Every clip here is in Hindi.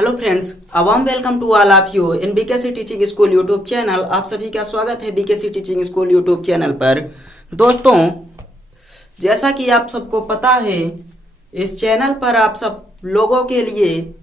Hello friends, a warm welcome to all of you in BKC teaching school YouTube channel. आप सभी का स्वागत है BKC teaching school YouTube channel पर। दोस्तों, जैसा कि आप सबको पता है, इस चैनल पर आप सब लोगों के लिए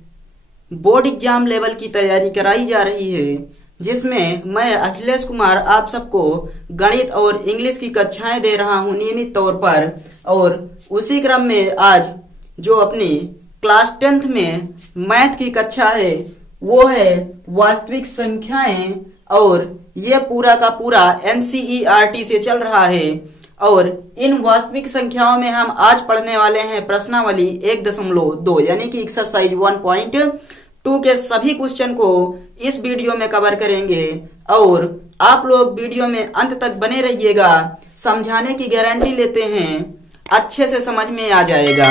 बोर्ड एग्जाम लेवल की तैयारी कराई जा रही है, जिसमें मैं अखिलेश कुमार आप सबको गणित और इंग्लिश की कक्षाएं दे रहा हूं नियमित तौर पर। और उसी क्रम में आज जो अपनी क्लास 10th में मैथ की कक्षा है वो है वास्तविक संख्याएं, और ये पूरा का पूरा एनसीईआरटी से चल रहा है। और इन वास्तविक संख्याओं में हम आज पढ़ने वाले हैं प्रश्नावली 1.2 यानी कि एक्सरसाइज 1.2 के सभी क्वेश्चन को इस वीडियो में कवर करेंगे। और आप लोग वीडियो में अंत तक बने रहिएगा, समझाने की गारंटी लेते हैं, अच्छे से समझ में आ जाएगा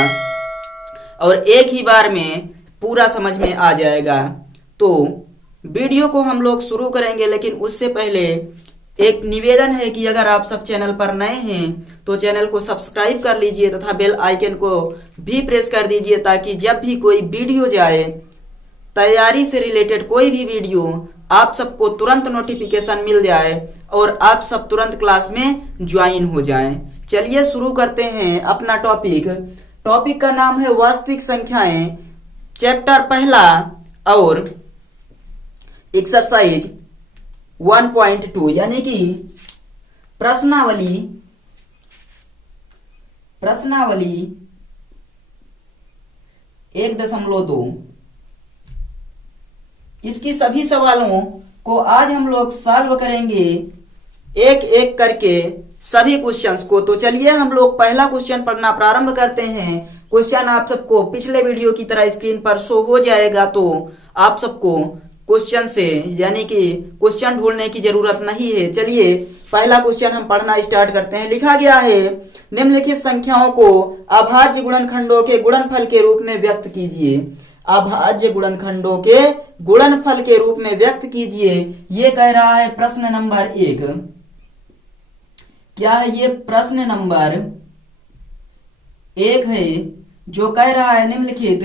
और एक ही बार में पूरा समझ में आ जाएगा। तो वीडियो को हम लोग शुरू करेंगे, लेकिन उससे पहले एक निवेदन है कि अगर आप सब चैनल पर नए हैं तो चैनल को सब्सक्राइब कर लीजिए तथा बेल आइकन को भी प्रेस कर दीजिए, ताकि जब भी कोई वीडियो जाए, तैयारी से रिलेटेड कोई भी वीडियो, आप सबको तुरंत नोटिफिकेशन मिल जाए और आप सब तुरंत क्लास में ज्वाइन हो जाएं। चलिए शुरू करते हैं अपना टॉपिक का नाम है वास्तविक संख्याएं, चैप्टर पहला और एक्सरसाइज 1.2 यानी कि प्रश्नावली 1.2। इसकी सभी सवालों को आज हम लोग सॉल्व करेंगे एक एक करके सभी क्वेश्चंस को। तो चलिए हम लोग पहला क्वेश्चन पढ़ना प्रारंभ करते हैं। क्वेश्चन आप सबको पिछले वीडियो की तरह स्क्रीन पर शो हो जाएगा, तो आप सबको क्वेश्चन से यानी कि क्वेश्चन ढूंढने की जरूरत नहीं है। चलिए पहला क्वेश्चन हम पढ़ना स्टार्ट करते हैं। लिखा गया है, निम्नलिखित संख्याओं को अभाज्य गुणनखंडों के गुणनफल के रूप में व्यक्त कीजिए। अभाज्य गुणनखंडों के गुणनफल के रूप में व्यक्त कीजिए, ये कह रहा है प्रश्न नंबर 1। क्या है ये? प्रश्न नंबर 1 है, जो कह रहा है निम्नलिखित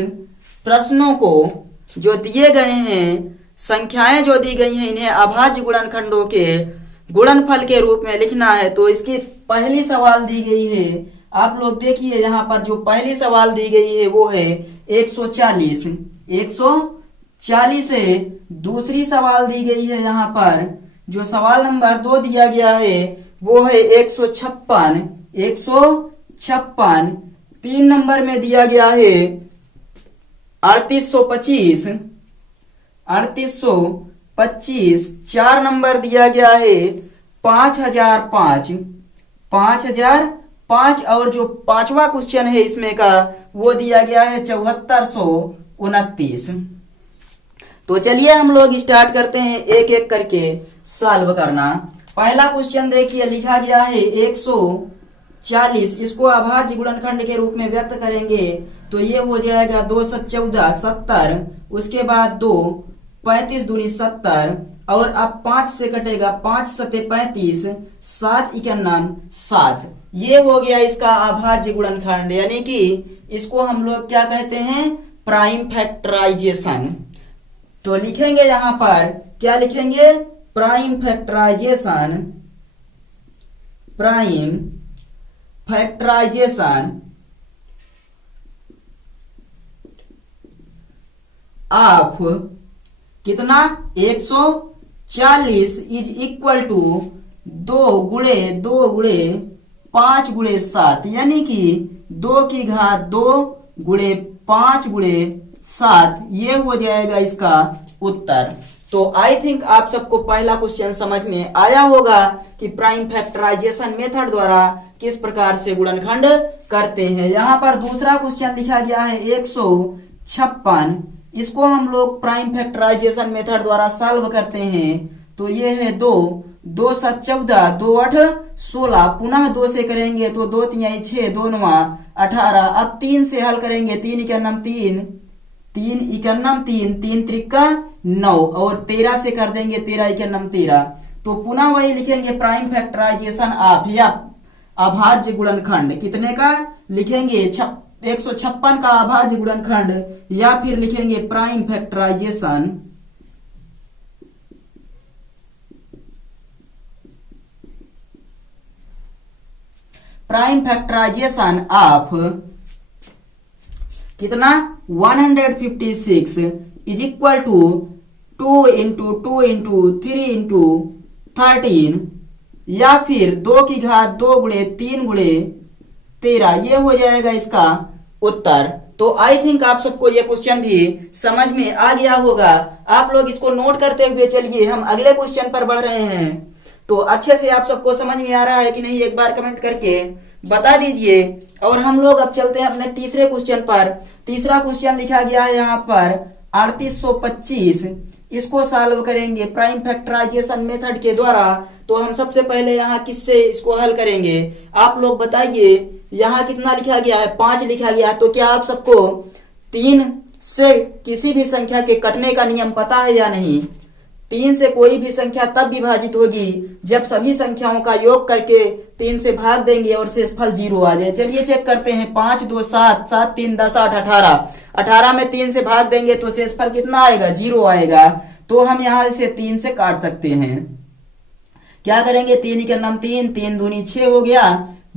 प्रश्नों को जो दिए गए हैं, संख्याएं जो दी गई हैं, इन्हें अभाज्य गुणनखंडों के गुणनफल के रूप में लिखना है। तो इसकी पहली सवाल दी गई है, आप लोग देखिए यहाँ पर जो पहली सवाल दी गई है वो है 140 है। दूसरी सवाल दी गई है यहाँ पर, जो सवाल नंबर 2 दिया गया है वो है 156। 3 नंबर में दिया गया है 3825। 4 नंबर दिया गया है 5005। और जो पांचवा क्वेश्चन है इसमें का वो दिया गया है 7429। तो चलिए हम लोग स्टार्ट करते हैं एक एक करके सॉल्व करना। पहला क्वेश्चन देखिए, लिखा गया है 140, इसको अभाज्य गुणनखंड के रूप में व्यक्त करेंगे तो ये हो जाएगा 2 7 14 70। उसके बाद 2 35 दूनी 70, और अब 5 से कटेगा, 5 7 35, 7 51 7। ये हो गया इसका अभाज्य गुणनखंड, यानी कि इसको हम लोग क्या कहते हैं? Prime factorisation. तो लिखेंगे यहाँ पर, क्या लिखेंगे? प्राइम फैक्टराइजेशन ऑफ कितना? 140 इज इक्वल टू 2 गुणे 5 गुणे 7, यानी कि 2 की घात 2 गुणे 5 गुणे 7। ये हो जाएगा इसका उत्तर। तो आई थिंक आप सबको पहला क्वेश्चन समझ में आया होगा कि प्राइम फैक्टराइजेशन मेथड द्वारा किस प्रकार से गुणनखंड करते हैं। यहाँ पर दूसरा क्वेश्चन लिखा गया है 156, इसको हम लोग प्राइम फैक्टराइजेशन मेथड द्वारा सॉल्व करते हैं। तो ये है 2 7 14, 2 8 16, पुनः 2 से करेंगे तो 2 3 6, 2 9 18। अब 3 से हल करेंगे, 3 इक्यानम 3, 3 त्रिका 9, और 13 से कर देंगे, 13 इक्यानम 13। तो पुनः वही लिखेंगे प्राइम फैक्टराइजेशन ऑफ या अभाज्य गुणनखंड, कितने का लिखेंगे? 156 का अभाज्य गुणनखंड या फिर लिखेंगे प्राइम फैक्टराइजेशन ऑफ कितना 156 is equal to 2 into 2 into 3 into 13 या फिर 2 की घात 2 गुणे 3 गुणे 13, ये हो जाएगा इसका उत्तर। तो आई थिंक आप सबको ये क्वेश्चन भी समझ में आ गया होगा। आप लोग इसको नोट करते हुए चलिए, हम अगले क्वेश्चन पर बढ़ रहे हैं। तो अच्छे से आप सबको समझ में आ रहा है कि नहीं, एक बार कमेंट करके बता दीजिए। और हम लोग अब चलते हैं अपने तीसरे क्वेश्चन पर। तीसरा क्वेश्चन लिखा गया है यहाँ पर 3825। इसको सॉल्व करेंगे प्राइम फैक्टराइजेशन मेथड के द्वारा। तो हम सबसे पहले यहाँ किससे इसको हल करेंगे, आप लोग बताइए। यहाँ कितना लिखा गया है, 5 लिखा गया है। तो क्या आप सबको 3 से किसी भी संख्या के कटने का नियम पता है या नहीं? 3 से कोई भी संख्या तब विभाजित होगी जब सभी संख्याओं का योग करके 3 से भाग देंगे और शेषफल 0 आ जाए। चलिए चेक करते हैं। 5 2 7, 7 3 10 8, 18। 18 में 3 से भाग देंगे तो शेषफल कितना आएगा, 0 आएगा। तो हम यहाँ से 3 से काट सकते हैं। क्या करेंगे, 3 के नाम 3, 3 दूनी 6 हो गया,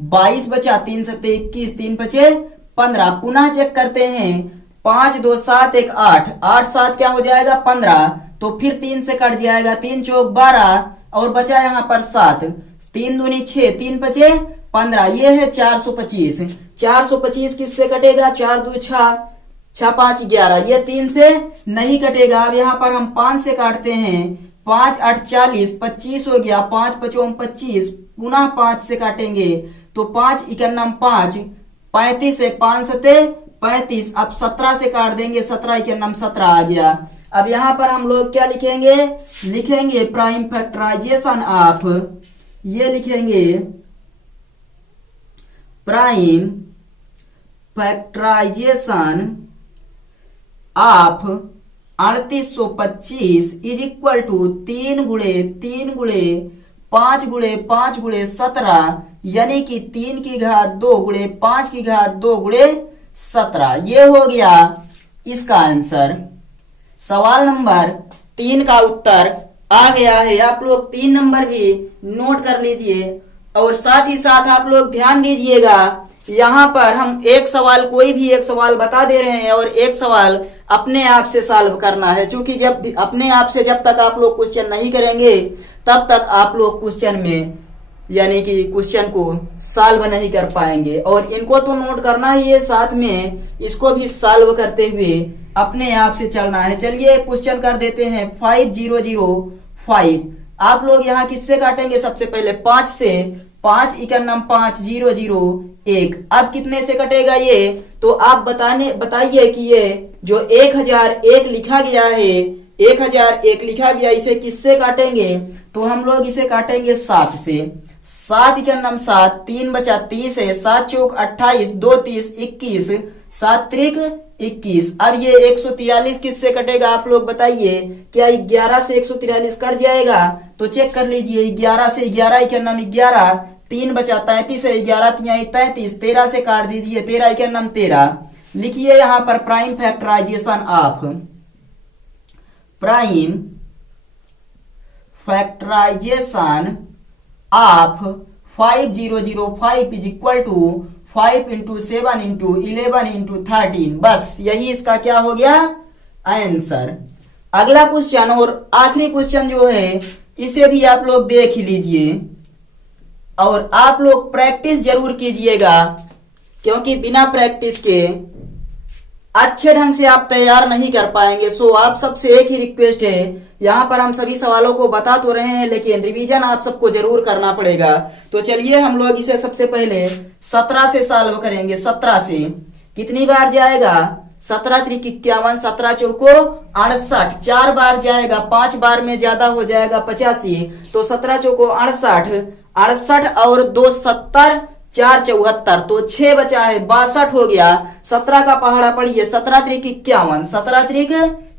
22 बचा, 3 सत्ते 21, 3 पचे 15। पुनः चेक करते हैं। 5 2 7 1 8, 8 7 क्या हो जाएगा 15। तो फिर 3 से कट जाएगा, 3 चौक 12 और बचा यहाँ पर 7, 3 दूनी 6, 3 पचे 15। ये है 425। 425 किससे कटेगा, 4 2 6, 6 5 11। ये 3 से नहीं कटेगा। अब यहाँ पर हम 5 से काटते हैं। 5 8 40, 25 हो गया, 5 5 25। पुनः 5 से काटेंगे तो 5 इकन्नम 5, 35 है, 5 सते 35। अब 17 से काट देंगे, 17 इकन्नम 17 आ गया। अब यहाँ पर हम लोग क्या लिखेंगे, लिखेंगे प्राइम फैक्टराइजेशन ऑफ, ये लिखेंगे prime factorisation of 3825 is equal to 3 गुणे 3 गुणे 5 गुणे 5 गुणे 17, यानी कि 3 की घात 2 गुणे 5 की घात 2 गुणे 17। ये हो गया इसका आंसर। सवाल नंबर 3 का उत्तर आ गया है। आप लोग 3 नंबर भी नोट कर लीजिए और साथ ही साथ आप लोग ध्यान दीजिएगा। यहाँ पर हम एक सवाल, कोई भी एक सवाल बता दे रहे हैं और एक सवाल अपने आप से सॉल्व करना है। क्योंकि जब अपने आप से जब तक आप लोग क्वेश्चन नहीं करेंगे तब तक आप लोग क्वेश्चन में यानी कि क्वेश्चन को सॉल्व नहीं कर पाएंगे। और इनको तो नोट करना ही है, साथ में इसको भी सॉल्व करते हुए अपने आप से चलना है। चलिए क्वेश्चन कर देते हैं। 5005। आप लोग यहाँ किससे काटेंगे, सबसे पहले 5 से। 5 इकन्नम 5, 0 0 1। अब कितने से कटेगा ये, तो आप बताइए कि ये जो 1001 लिखा गया है, 1001 लिखा गया, इसे किससे काटेंगे? तो हम लोग इसे काटेंगे 7 से। 7 इकन्नम 7, 3 बचा 30 है, 7 चौक 28, 2 30 21, 7 त्रिक 21। अब ये 143 किससे कटेगा, आप लोग बताइए। क्या 11 से 143 कट जाएगा? तो चेक कर लीजिए। 11 से 11 इकन्नम 11, 3 बचा 33 है, 11 3 33, 13 से काट दीजिए, 13 इकन्नम 13। लिखिए यहाँ पर prime factorisation of, prime factorisation of 5005 is equal to 5 into 7 into 11 into 13। बस यही इसका क्या हो गया, आंसर। अगला क्वेश्चन और आखिरी क्वेश्चन जो है इसे भी आप लोग देख ही लीजिए और आप लोग प्रैक्टिस जरूर कीजिएगा, क्योंकि बिना प्रैक्टिस के अच्छे ढंग से आप तैयार नहीं कर पाएंगे। सो आप सबसे एक ही रिक्वेस्ट है, यहाँ पर हम सभी सवालों को बता तो रहे हैं लेकिन रिवीजन आप सबको जरूर करना पड़ेगा। तो चलिए हम लोग इसे सबसे पहले 17 से सॉल्व करेंगे। 17 से कितनी बार जाएगा, 17 त्रिक 51, 17 चौको 68, 4 बार जाएगा, 5 बार में ज्यादा हो जाएगा 85। तो 17 चौको 68, 68 और 2 70, 4 74, तो 6 बचा है, 62 हो गया। 17 का पहाड़ा पढ़िए, 17 त्रिक 51, 17 त्रिक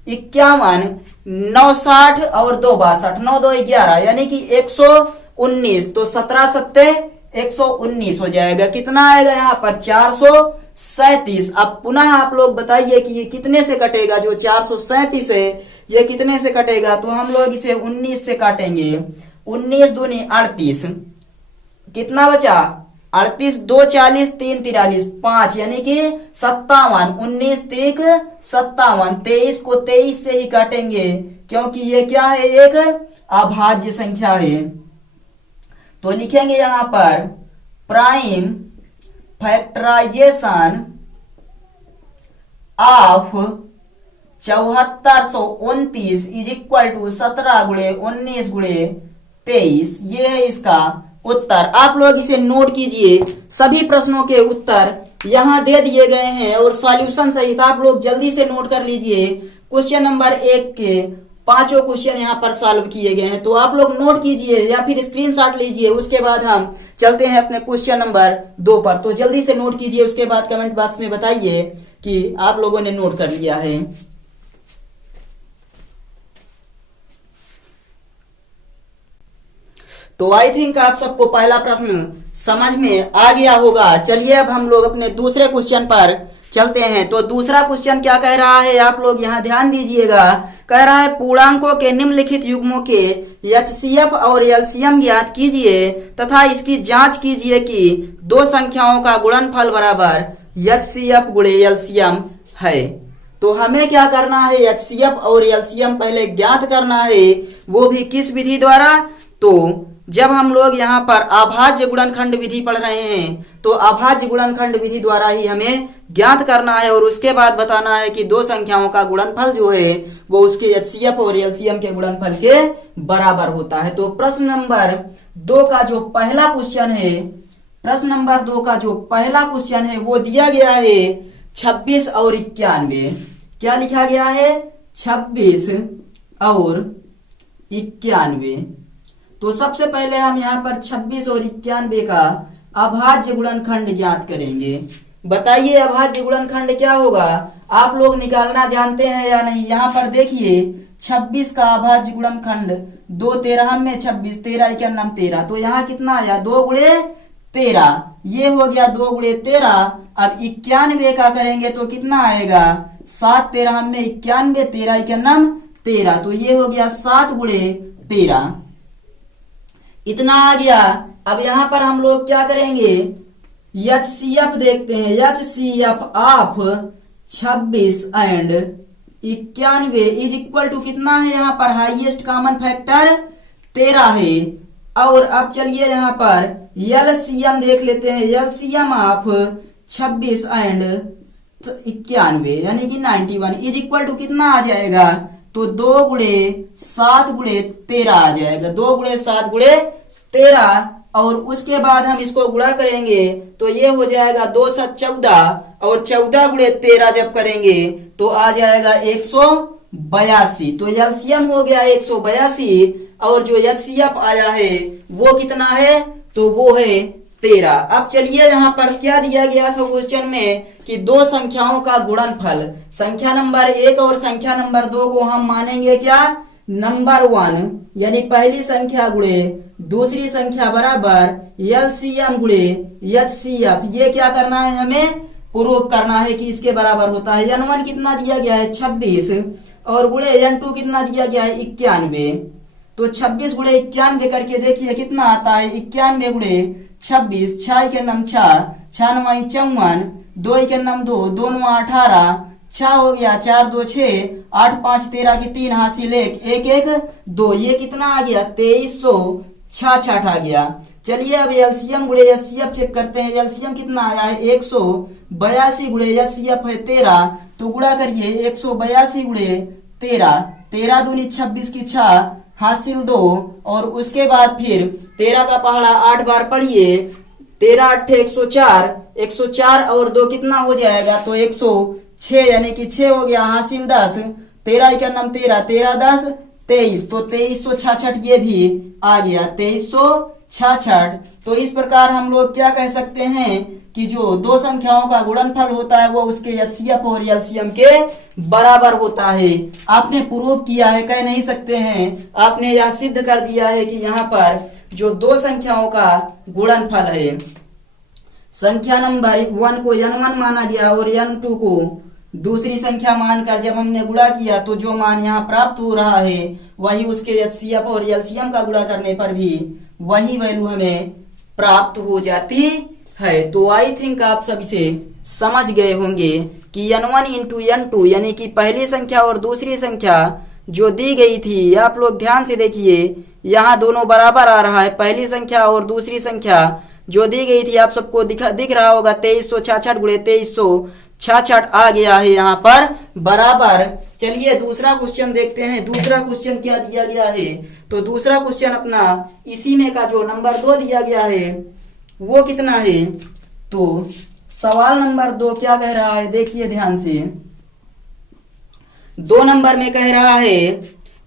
51, 9 60 और 2 62, 9 2 11, यानी कि 119। तो 17 सत्ते 119 हो जाएगा। कितना आएगा यहाँ पर, 437। अब पुनः आप लोग बताइए कि ये कितने से कटेगा, जो 437 है ये कितने से कटेगा, तो हम लोग इसे 19 से काटेंगे। 19 दूनी 38, कितना बचा 38, 2 40, 3 43, 5 यानी कि 57। 19 3 57, 23 को 23 से ही काटेंगे क्योंकि ये क्या है, एक अभाज्य संख्या है। तो लिखेंगे यहां पर prime factorisation of 7429 is equal to 17 गुणे 19 गुणे 23। ये है इसका उत्तर। आप लोग इसे नोट कीजिए, सभी प्रश्नों के उत्तर यहां दे दिए गए हैं और सॉल्यूशन सहित आप लोग जल्दी से नोट कर लीजिए। क्वेश्चन नंबर 1 के पांचों क्वेश्चन यहाँ पर सॉल्व किए गए हैं, तो आप लोग नोट कीजिए या फिर स्क्रीनशॉट लीजिए। उसके बाद हम चलते हैं अपने क्वेश्चन नंबर 2 पर। तो जल्दी से नोट कीजिए, उसके बाद कमेंट बॉक्स में बताइए कि आप लोगों ने नोट कर लिया है। तो आई थिंक आप सबको पहला प्रश्न समझ में आ गया होगा। चलिए अब हम लोग अपने दूसरे क्वेश्चन पर चलते हैं। तो दूसरा क्वेश्चन क्या कह रहा है, आप लोग यहाँ ध्यान दीजिएगा। कह रहा है पूर्णांकों के निम्नलिखित युग्मों के एचसीएफ और एलसीएम ज्ञात कीजिए तथा इसकी जांच कीजिए कि दो संख्याओं का गुणनफल बराबर एचसीएफ गुणे एलसीएम है। तो हमें क्या करना है, एचसीएफ और एलसीएम पहले ज्ञात करना है, वो भी किस विधि द्वारा। तो जब हम लोग यहाँ पर अभाज्य गुणनखंड विधि पढ़ रहे हैं तो अभाज्य गुणनखंड विधि द्वारा ही हमें ज्ञात करना है और उसके बाद बताना है कि दो संख्याओं का गुणनफल जो है वो उसके एचसीएफ और एलसीएम के गुणनफल के बराबर होता है। तो प्रश्न नंबर 2 का जो पहला क्वेश्चन है, प्रश्न नंबर 2 का जो पहला क्वेश्चन है वो दिया गया है 26 और 91। क्या लिखा गया है, 26 और 91। तो सबसे पहले हम यहाँ पर 26 और 91 का अभाज्य गुणनखंड ज्ञात करेंगे। बताइए अभाज्य गुणनखंड क्या होगा, आप लोग निकालना जानते हैं या नहीं। यहाँ पर देखिए 26 का अभाज्य गुणनखंड 2 13 में 26, 13 91 13। तो यहाँ कितना आया, 2 गुणे 13, ये हो गया 2 गुणे 13। अब 91 का करेंगे तो कितना आएगा, 7 13 में 91, 13 91 13। तो ये हो गया 7 गुणे 13, इतना आ गया। अब यहां पर हम लोग क्या करेंगे, एचसीएफ देखते हैं। HCF of 26 and 91 is equal to कितना है, यहाँ पर हाईएस्ट कॉमन फैक्टर 13 है। और अब चलिए यहाँ पर एलसीएम देख लेते हैं। एलसीएम ऑफ 26 एंड 91 यानी कि 91 इज इक्वल टू कितना आ जाएगा, तो 2 गुणे 7 गुणे 13 आ जाएगा। 2 गुणे 7 गुणे 13 और उसके बाद हम इसको गुणा करेंगे तो ये हो जाएगा 2 7 14 और 14 गुणे 13 जब करेंगे तो आ जाएगा 182। तो एलसीएम हो गया 182 और जो एचसीएफ आया है वो कितना है, तो वो है 13। अब चलिए यहाँ पर क्या दिया गया था क्वेश्चन में कि दो संख्याओं का गुणनफल, संख्या नंबर 1 और संख्या नंबर 2 को हम मानेंगे क्या, नंबर 1 यानी पहली संख्या गुणे दूसरी संख्या बराबर एलसीएम गुणे एचसीएफ। ये क्या करना है, हमें प्रूव करना है कि इसके बराबर होता है। n1 कितना दिया गया है 26 और गुणे n2 कितना दिया गया है 91। तो 26 गुणे 91 करके देखिए कितना आता है, 91 गुणे 26, 6 के नम 6, 6 9 54, 2 के नम 2, 2 9 18, 6 हो गया, 4 2 6, 8 5 13 की 3 हासिल 1, 1 1 2। ये कितना आ गया, 2366 आ गया। चलिए अब एलसीएम गुणे एचसीएफ चेक करते हैं। एलसीएम कितना आया है 182 गुणे एचसीएफ है 13। तो गुणा करिए 182 गुणे 13, 13 दूनी 26 की 6 हासिल 2 और उसके बाद फिर 13 का पहाड़ा 8 बार पढ़िए, 13 8 104, 104 और 2 कितना हो जाएगा, तो 106 यानी कि 6 हो गया हासिल 10, 13 का नाम 13, 13 10 23। तो 2366 ये भी आ गया 2366। तो इस प्रकार हम लोग क्या कह सकते हैं कि जो दो संख्याओं का गुणनफल होता है वो उसके एचसीएफ और एलसीएम के बराबर होता है। आपने प्रूव किया है, कह नहीं सकते हैं, आपने यह सिद्ध कर दिया है कि यहाँ पर जो दो संख्याओं का गुणनफल है, संख्या नंबर 1 को n1 माना गया और n2 को दूसरी संख्या मानकर जब हमने गुणा किया तो जो मान यहाँ प्राप्त हो रहा है वही उसके HCF और LCM का गुणा करने पर भी वही वैल्यू हमें प्राप्त हो जाती है। तो आई थिंक आप सब इसे समझ गए होंगे कि n1 इंटू n2 यानी कि पहली संख्या और दूसरी संख्या जो दी गई थी, आप लोग ध्यान से देखिए यहाँ दोनों बराबर आ रहा है। पहली संख्या और दूसरी संख्या जो दी गई थी आप सबको दिख रहा होगा 2366 गुणे 2366 आ गया है यहाँ पर बराबर। चलिए दूसरा क्वेश्चन देखते हैं। दूसरा क्वेश्चन क्या दिया गया है, तो दूसरा क्वेश्चन अपना इसी में का जो नंबर 2 दिया गया है वो कितना है। तो सवाल नंबर 2 क्या कह रहा है, देखिए ध्यान से। 2 नंबर में कह रहा है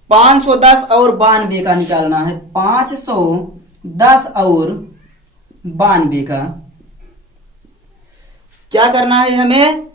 510 और 92 का निकालना है। 510 और 92 का क्या करना है हमें।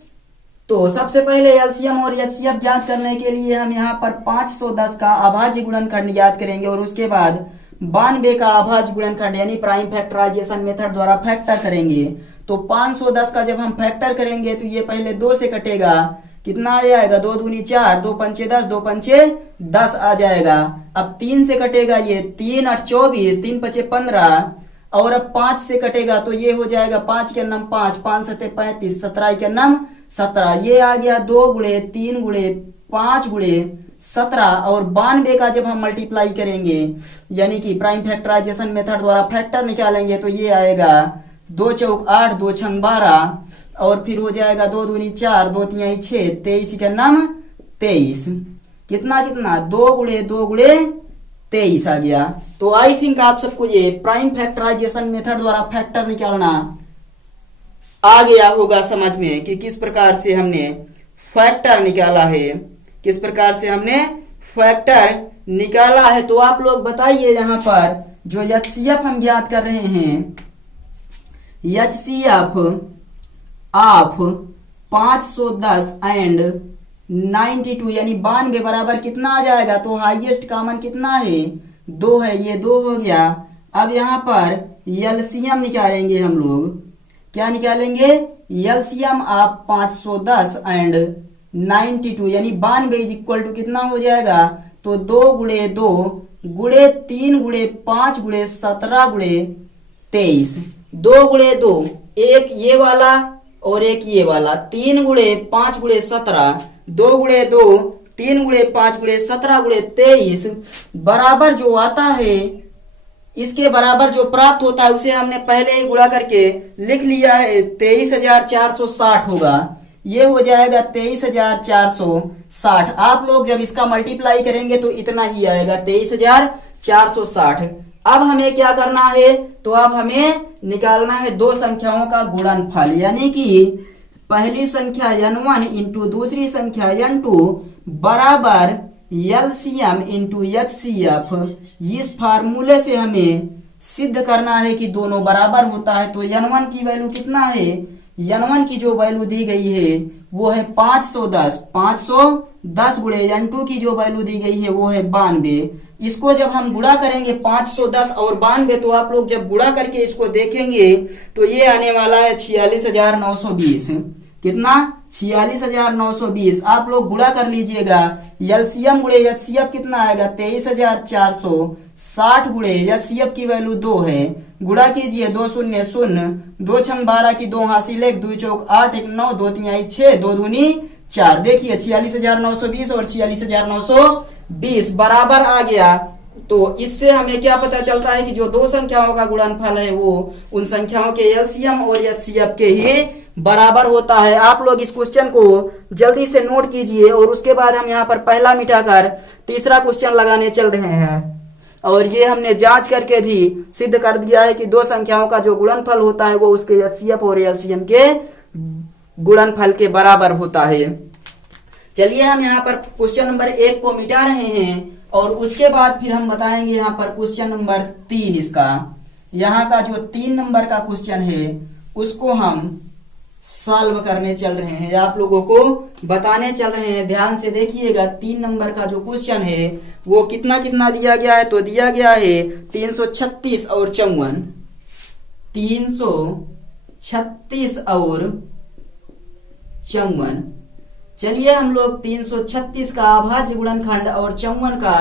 तो सबसे पहले एलसीएम और एचसीएफ ज्ञात करने के लिए हम यहाँ पर 510 का अभाज्य गुणनखंड ज्ञात करेंगे और उसके बाद 92 का अभाज्य गुणनखंड यानी प्राइम फैक्टराइजेशन मेथड द्वारा फैक्टर करेंगे। तो 510 का जब हम फैक्टर करेंगे तो ये पहले 2 से कटेगा, कितना आ जाएगा 2 दूनी 4, 2 पंचे 10, 2 पंचे 10 आ जाएगा। अब 3 से कटेगा ये 3 8 24, 3 पचे 15 और अब 5 से कटेगा तो ये हो जाएगा 5 के नम 5, 5 सते 35, 17 के नम 17। ये आ गया 2 गुणे 3 गुणे 5 गुणे 17 और 92 का जब हम मल्टीप्लाई करेंगे यानी कि प्राइम फैक्टराइजेशन मेथड द्वारा फैक्टर निकालेंगे तो ये आएगा 2 चौक 8, 2 छंग 12 और फिर हो जाएगा 2 दूनी 4, 2 तिहाई 6, 23 के नम 23। कितना कितना 2 गुणे 2 गुणे 23 आ गया। तो आई थिंक आप सबको ये प्राइम फैक्टराइजेशन मेथड द्वारा फैक्टर निकालना आ गया होगा समझ में कि किस प्रकार से हमने फैक्टर निकाला है, किस प्रकार से हमने फैक्टर निकाला है। तो आप लोग बताइए यहाँ पर जो एचसीएफ हम ज्ञात कर रहे हैं, एचसीएफ ऑफ 510 एंड 92 यानी 92 बराबर कितना आ जाएगा। तो हाईएस्ट कॉमन कितना है 2 है, ये 2 हो गया। अब यहाँ पर एलसीएम निकालेंगे हम लोग, क्या निकालेंगे एलसीएम ऑफ 510 एंड 92 यानी 92 इज इक्वल टू कितना हो जाएगा। तो 2 गुणे 2 गुणे 3 गुणे 5 गुणे 17 गुणे 23, 2 गुणे 2 एक ये वाला और एक ये वाला, 3 गुणे 5 गुणे 17, 2 गुणे 2 3 गुणे 5 गुणे 17 गुणे 23 बराबर जो आता है इसके बराबर जो प्राप्त होता है उसे हमने पहले ही गुणा करके लिख लिया है। 23,460 होगा, ये हो जाएगा 23,460। आप लोग जब इसका मल्टीप्लाई करेंगे तो इतना ही आएगा 23,460। अब हमें क्या करना है, तो अब हमें निकालना है दो संख्याओं का गुणनफल यानी कि पहली संख्या n1 इंटू दूसरी संख्या n2 बराबर एलसीएम इंटू एचसीएफ। इस फार्मूले से हमें सिद्ध करना है कि दोनों बराबर होता है। तो n1 की वैल्यू कितना है, n1 की जो वैल्यू दी गई है वो है 510, 510 गुणे n2 की जो वैल्यू दी गई है वो है 92। इसको जब हम गुणा करेंगे 510 और 92 तो आप लोग जब गुणा करके इसको देखेंगे तो ये आने वाला है 46,920। कितना 46,920। आप लोग गुणा कर लीजिएगा, एलसीएम गुणे एचसीएफ कितना आएगा 23,460 गुणे एचसीएफ की वैल्यू 2 है। गुणा कीजिए 2 शून्य शून्य, 2 छंग 12 की 2 हासिल 1, 2 चौक 8, 1 9, 2 तिहाई 6, 2 दूनी 4। देखिए 46,920 और 46,920 बराबर आ गया। तो इससे हमें क्या पता चलता है कि जो दो संख्याओं का गुणनफल है वो उन संख्याओं के एलसीएम और एचसीएफ के ही बराबर होता है। आप लोग इस क्वेश्चन को जल्दी से नोट कीजिए और उसके बाद हम यहाँ पर पहला मिटाकर तीसरा क्वेश्चन लगाने चल रहे हैं। और ये हमने जांच करके भी सिद्ध कर दिया है कि दो संख्याओं का जो गुणनफल होता है वो उसके एचसीएफ और एलसीएम के गुणनफल के बराबर होता है। चलिए हम यहाँ पर क्वेश्चन नंबर 1 को मिटा रहे हैं और उसके बाद फिर हम बताएंगे यहाँ पर क्वेश्चन नंबर 3 इसका। यहाँ का जो 3 नंबर का क्वेश्चन है उसको हम सॉल्व करने चल रहे हैं, आप लोगों को बताने चल रहे हैं। ध्यान से देखिएगा 3 नंबर का जो क्वेश्चन है वो कितना कितना दिया गया है। तो दिया गया है 336 और 54, 36 और 54। चलिए हम लोग 336 का अभाज्य गुणनखंड और 54 का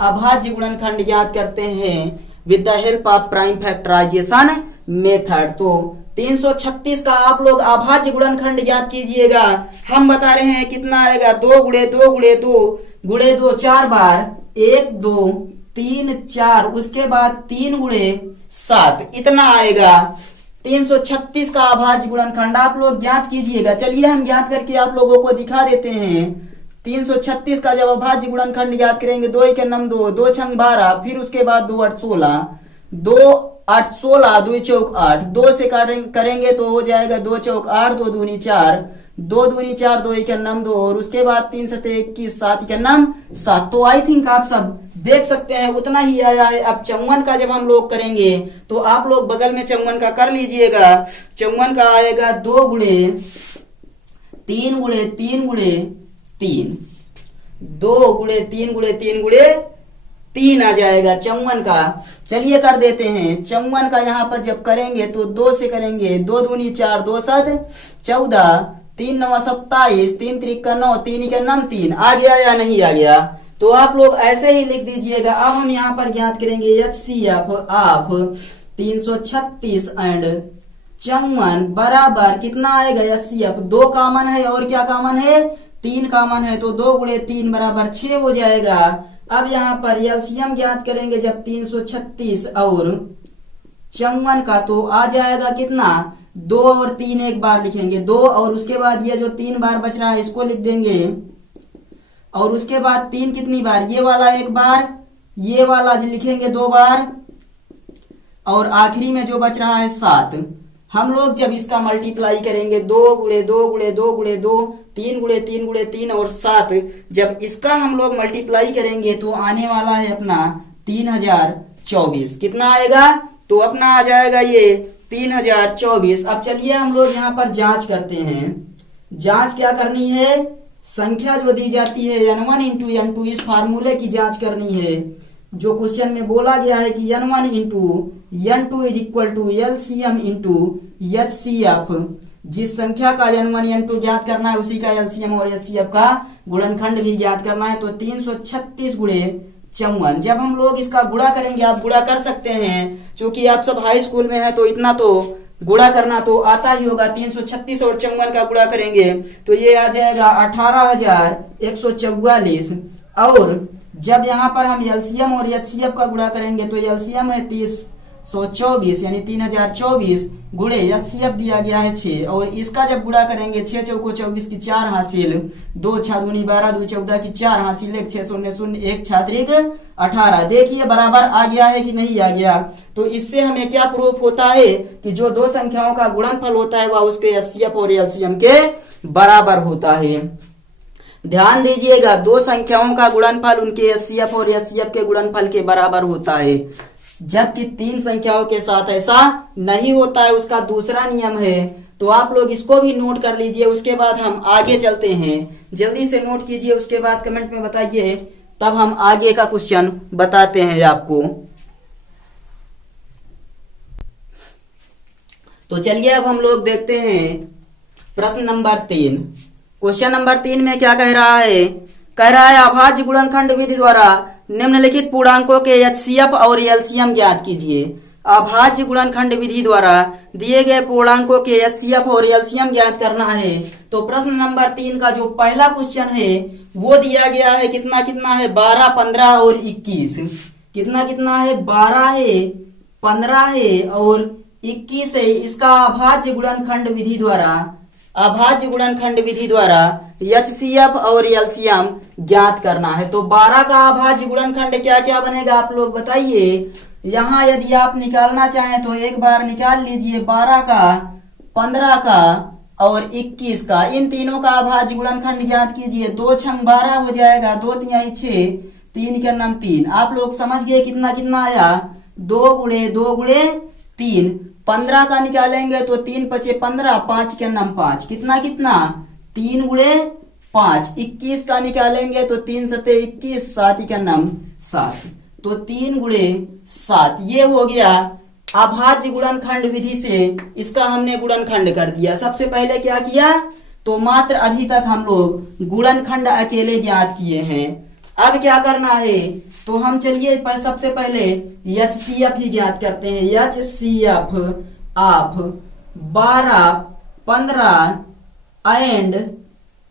अभाज्य गुणनखंड ज्ञात करते हैं with the help of prime factorisation method. तो 336 का आप लोग अभाज्य गुणनखंड ज्ञात कीजिएगा। हम बता रहे हैं कितना आएगा, 2 गुणे 2 गुणे 2 गुणे 2 4 बार, 1 2 3 4, उसके बाद 3 गुणे 7, इतना आएगा 336 का अभाज्य गुणनखंड। आप लोग ज्ञात कीजिएगा। चलिए हम ज्ञात करके आप लोगों को दिखा देते हैं। 336 का जब अभाज्य गुणनखंड ज्ञात करेंगे, 2 1 9 2, 2 6 12, फिर उसके बाद 2 8 16, 2 8 16, 2 चौक 8, 2 से करेंगे तो हो जाएगा 2 चौक 8, 2 दूनी 4, 2 दूनी 4, 2 1 9 2, और उसके बाद 3 7 21, 7 1 9 7। तो आई थिंक आप सब देख सकते हैं उतना ही आया है। अब 54 का जब हम लोग करेंगे तो आप लोग बगल में 54 का कर लीजिएगा। 54 का आएगा 2 गुणे 3 गुणे 3 गुणे 3, 2 गुणे 3 गुणे 3 गुणे 3 आ जाएगा 54 का। चलिए कर देते हैं। 54 का यहाँ पर जब करेंगे तो 2 से करेंगे, 2 दूनी 4, 2 7 14, 3 9 27, 3 3 9, 3 1 9 3। आ गया या नहीं आ गया? तो आप लोग ऐसे ही लिख दीजिएगा। अब हम यहाँ पर ज्ञात करेंगे HCF ऑफ 336 एंड 54 बराबर कितना आएगा। HCF 2 कॉमन है और क्या कॉमन है, 3 कॉमन है, तो 2 गुणे 3 बराबर 6 हो जाएगा। अब यहाँ पर एलसीएम ज्ञात करेंगे जब 336 और 54 का, तो आ जाएगा कितना, 2 और 3 एक बार लिखेंगे 2, और उसके बाद ये जो 3 बार बच रहा है इसको लिख देंगे, और उसके बाद 3 कितनी बार, ये वाला एक बार, ये वाला लिखेंगे 2 बार, और आखिरी में जो बच रहा है 7। हम लोग जब इसका मल्टीप्लाई करेंगे 2 गुणे 2 गुणे 2 गुणे 2, 3 गुणे 3 गुणे 3 और 7, जब इसका हम लोग मल्टीप्लाई करेंगे तो आने वाला है अपना 3024। कितना आएगा, तो अपना आ जाएगा ये 3024। अब चलिए हम लोग यहाँ पर जांच करते हैं। जांच क्या करनी है, संख्या जो दी जाती है n1 इंटू n2, इस फार्मूले की जांच करनी है। जो क्वेश्चन में बोला गया है कि n1 into n2 is equal to LCM into HCF। जिस संख्या का n1 n2 ज्ञात करना है उसी का LCM और HCF का गुणनखंड भी ज्ञात करना है। तो 336 गुणे 54, जब हम लोग इसका गुणा करेंगे, आप गुणा कर सकते हैं क्योंकि आप सब हाई स्कूल में है तो इतना तो गुणा करना तो आता ही होगा। 336 और 54 का गुणा करेंगे तो ये आ जाएगा 18144। और जब यहाँ पर हम एलसीएम और एचसीएफ का गुणा करेंगे तो एलसीएम है 3024 यानी 3024 गुणे एचसीएफ दिया गया है 6, और इसका जब गुणा करेंगे 6 चौको 24 की 4 हासिल, 2 6 दूनी 12, 2 14 की 4 हासिल, 1 6 0 0 1 छात्रिक 18। देखिए बराबर आ गया है कि नहीं आ गया। तो इससे हमें क्या प्रूफ होता है कि जो दो संख्याओं का गुणनफल होता है वह उसके एचसीएफ और एलसीएम के बराबर होता है। ध्यान दीजिएगा, दो संख्याओं का गुणनफल उनके एचसीएफ और एचसीएफ के गुणनफल के बराबर होता है, जबकि तीन संख्याओं के साथ ऐसा नहीं होता है। उसका दूसरा नियम है, तो आप लोग इसको भी नोट कर लीजिए। उसके बाद हम आगे चलते हैं, जल्दी से नोट कीजिए, उसके बाद कमेंट में बताइए, तब हम आगे का क्वेश्चन बताते हैं आपको। तो चलिए अब हम लोग देखते हैं प्रश्न नंबर 3। क्वेश्चन नंबर 3 में क्या कह रहा है, कह रहा है अभाज्य गुणनखंड विधि द्वारा निम्नलिखित पूर्णांकों के एचसीएफ और एलसीएम ज्ञात कीजिए। अभाज्य गुणनखंड विधि द्वारा दिए गए पूर्णांकों के एचसीएफ और एलसीएम ज्ञात करना है। तो प्रश्न नंबर 3 का जो पहला क्वेश्चन है वो दिया गया है, कितना कितना है, 12 15 और 21। कितना कितना है, 12 है, 15 है और 21 है। इसका अभाज्य गुणनखंड विधि द्वारा एचसीएफ और एलसीएम ज्ञात करना है। तो 12 का अभाज्य गुणनखंड क्या क्या बनेगा आप लोग बताइए। यहाँ यदि आप निकालना चाहें तो एक बार निकाल लीजिए, 12 का, 15 का और 21 का, इन तीनों का अभाज्य गुणनखंड ज्ञात कीजिए। 2 छंग 12 हो जाएगा, 2 तिहाई 6, 3 के नाम 3। आप लोग समझ गए कितना कितना आया, 2 गुणे 3। 15 का निकालेंगे तो 3 पचे 15, 5 के नाम 5, कितना कितना 3 गुणे 5। 21 का निकालेंगे तो 3 सते 21, 7 के नाम 7, तो 3 गुणे 7। ये हो गया अभाज्य गुणनखंड विधि से इसका हमने गुणनखंड कर दिया। सबसे पहले क्या किया, तो मात्र अभी तक हम लोग गुणनखंड अकेले ज्ञात किए हैं। अब क्या करना है, तो हम चलिए सबसे पहले HCF ही ज्ञात करते हैं। HCF of 12, 15 and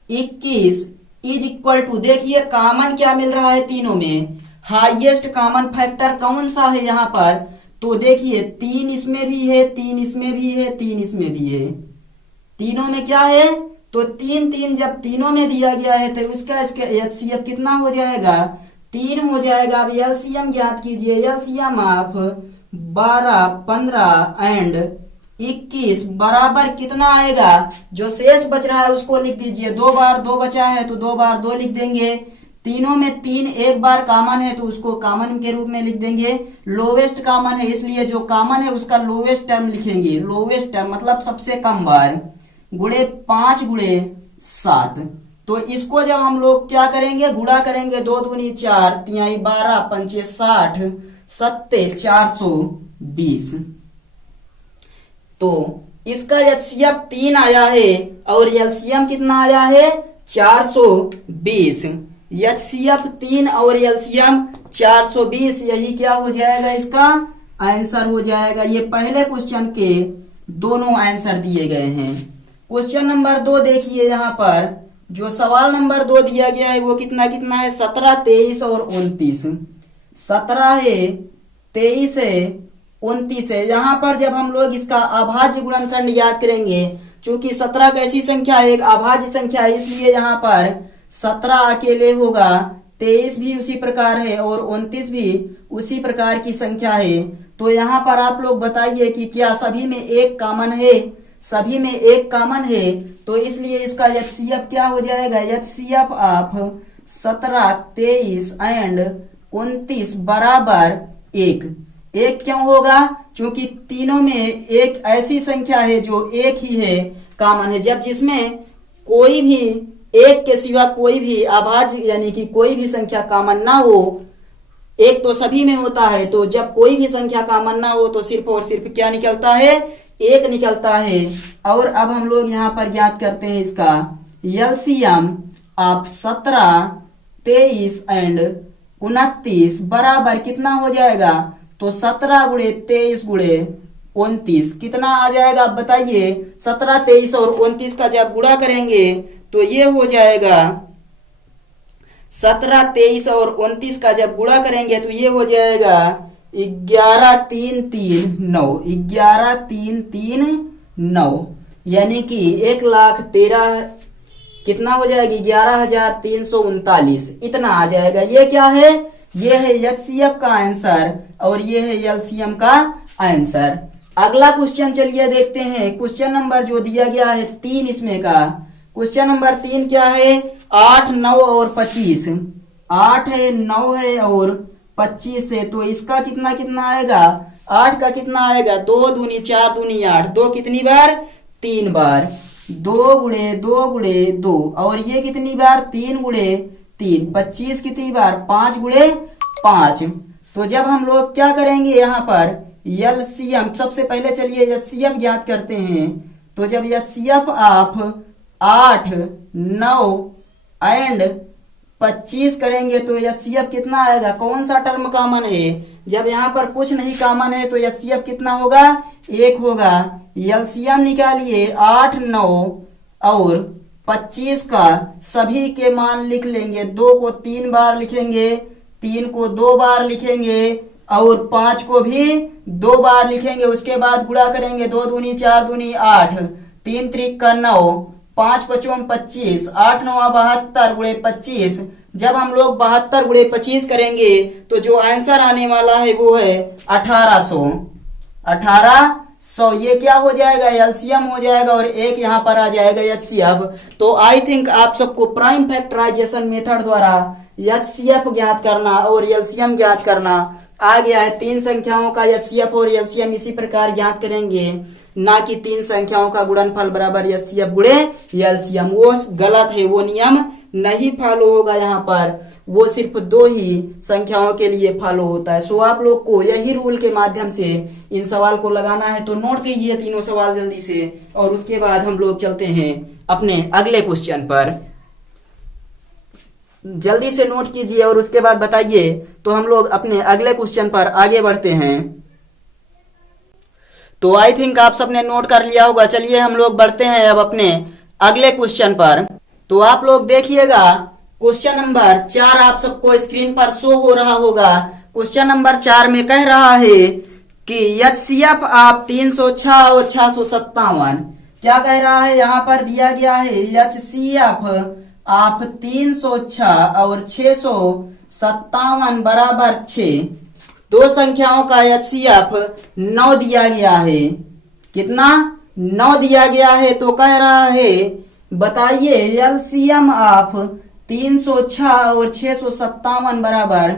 21 is equal to, देखिए कॉमन क्या मिल रहा है तीनों में, हाईएस्ट कॉमन फैक्टर कौन सा है यहाँ पर, तो देखिए 3 इसमें भी है, 3 इसमें भी है, 3 इसमें भी है, तीनों में क्या है, तो 3 3 जब तीनों में दिया गया है तो इसका HCF कितना हो जाएगा, 3 हो जाएगा। अब LCM ज्ञात कीजिए। LCM ऑफ 12, 15 एंड 21 बराबर कितना आएगा, जो शेष बच रहा है उसको लिख दीजिए। 2 बार 2 बचा है तो 2 बार 2 लिख देंगे। तीनों में 3 एक बार कॉमन है तो उसको कॉमन के रूप में लिख देंगे। लोवेस्ट कॉमन है इसलिए जो कॉमन है उसका लोवेस्ट टर्म लिखेंगे। लोवेस्ट टर्म मतलब सबसे कम बार, गुणे 5 गुणे 7। तो इसको जब हम लोग क्या करेंगे, गुणा करेंगे, 2 दूनी 4, 3 12, 5 60, 7 420। तो इसका HCF 3 आया है और LCM कितना आया है, 420। HCF 3 और LCM 420, यही क्या हो जाएगा, इसका आंसर हो जाएगा। ये पहले क्वेश्चन के दोनों आंसर दिए गए हैं। क्वेश्चन नंबर 2 देखिए, यहाँ पर जो सवाल नंबर 2 दिया गया है वो कितना कितना है, 17, 23 और 29। 17 है, 23 है, 29 है। यहाँ पर जब हम लोग इसका अभाज्य गुणनखंड याद करेंगे, चूंकि 17 कैसी संख्या है, एक अभाज्य संख्या है, इसलिए यहाँ पर 17 अकेले होगा, 23 भी उसी प्रकार है और 29 भी उसी प्रकार की संख्या है। तो यहाँ पर आप लोग बताइए कि क्या सभी में एक कॉमन है, सभी में एक कॉमन है, तो इसलिए इसका HCF क्या हो जाएगा, HCF ऑफ 17, 23 एंड 29 बराबर 1। एक क्यों होगा, क्योंकि तीनों में एक ऐसी संख्या है जो एक ही है, कॉमन है। जब जिसमें कोई भी एक के सिवा कोई भी अभाज्य यानी कि कोई भी संख्या कॉमन ना हो, एक तो सभी में होता है, तो जब कोई भी संख्या कॉमन ना हो तो सिर्फ और सिर्फ क्या निकलता है, एक निकलता है। और अब हम लोग यहाँ पर ज्ञात करते हैं इसका LCM ऑफ 17, 23 एंड 29 बराबर कितना हो जाएगा, तो 17 गुणे 23 गुणे 29 कितना आ जाएगा, आप बताइए। 17, 23 और 29 का जब गुणा करेंगे तो ये हो जाएगा, 17, 23 और 29 का जब गुणा करेंगे तो ये हो जाएगा 11, 3, 3, 9, 11, 3, 3, 9, यानी कि 1,13,000 कितना हो जाएगी, 11,339 इतना आ जाएगा। ये क्या है, ये है HCF का आंसर और ये है LCM का आंसर। अगला क्वेश्चन चलिए देखते हैं। क्वेश्चन नंबर जो दिया गया है 3 इसमें का, क्वेश्चन नंबर 3 क्या है, 8, 9 और 25। 8 है, 9 है और 25 है, तो इसका कितना कितना आएगा, 8 का कितना आएगा, 2 दूनी 4 दूनी 8, 2 कितनी बार, 3 बार, 2 गुणे 2 गुणे 2, और ये कितनी बार, 3 गुणे 3, 25 कितनी बार, 5 गुणे 5। तो जब हम लोग क्या करेंगे यहाँ पर LCM, सबसे पहले चलिए HCF ज्ञात करते हैं। तो जब HCF ऑफ 8, 9 एंड 25 करेंगे तो HCF कितना आएगा, कौन सा टर्म कॉमन है, जब यहाँ पर कुछ नहीं कॉमन है तो HCF कितना होगा, 1 होगा। LCM निकालिए, 8, 9 और 25 का सभी के मान लिख लेंगे। 2 को 3 बार लिखेंगे, 3 को 2 बार लिखेंगे और 5 को भी 2 बार लिखेंगे। उसके बाद गुणा करेंगे, 2 दूनी 4 दूनी 8, 3 त्रिक का 9, 5 पचों 25, 8 9 72 गुणे 25। जब हम लोग 72 गुणे 25 करेंगे तो जो आंसर आने वाला है वो है 1800। 1800 ये क्या हो जाएगा, LCM हो जाएगा और एक यहाँ पर आ जाएगा HCF। तो आई थिंक आप सबको प्राइम फैक्टराइजेशन मेथड द्वारा HCF ज्ञात करना और LCM ज्ञात करना आ गया है। 3 संख्याओं का HCF और LCM इसी प्रकार ज्ञात करेंगे, ना कि 3 संख्याओं का गुणनफल बराबर HCF गुणे LCM, वो गलत है, वो नियम नहीं फॉलो होगा यहाँ पर, वो सिर्फ 2 ही संख्याओं के लिए फॉलो होता है। सो आप लोग को यही रूल के माध्यम से इन सवाल को लगाना है। तो नोट कीजिए तीनों सवाल जल्दी से, और उसके बाद हम लोग चलते हैं अपने अगले क्वेश्चन पर। जल्दी से नोट कीजिए और उसके बाद बताइए, तो हम लोग अपने अगले क्वेश्चन पर आगे बढ़ते हैं। तो आई थिंक आप सबने नोट कर लिया होगा। चलिए हम लोग बढ़ते हैं अब अपने अगले क्वेश्चन पर। तो आप लोग देखिएगा, क्वेश्चन नंबर 4 आप सबको स्क्रीन पर शो हो रहा होगा। क्वेश्चन नंबर 4 में कह रहा है कि एचसीएफ आप 306 और 657, क्या कह रहा है यहाँ पर दिया गया है, एचसीएफ आप 306 और 657 बराबर 6। 2 संख्याओं का एचसीएफ 9 दिया गया है। कितना? 9 दिया गया है। तो कह रहा है बताइए एलसीएम ऑफ 306 और 657 बराबर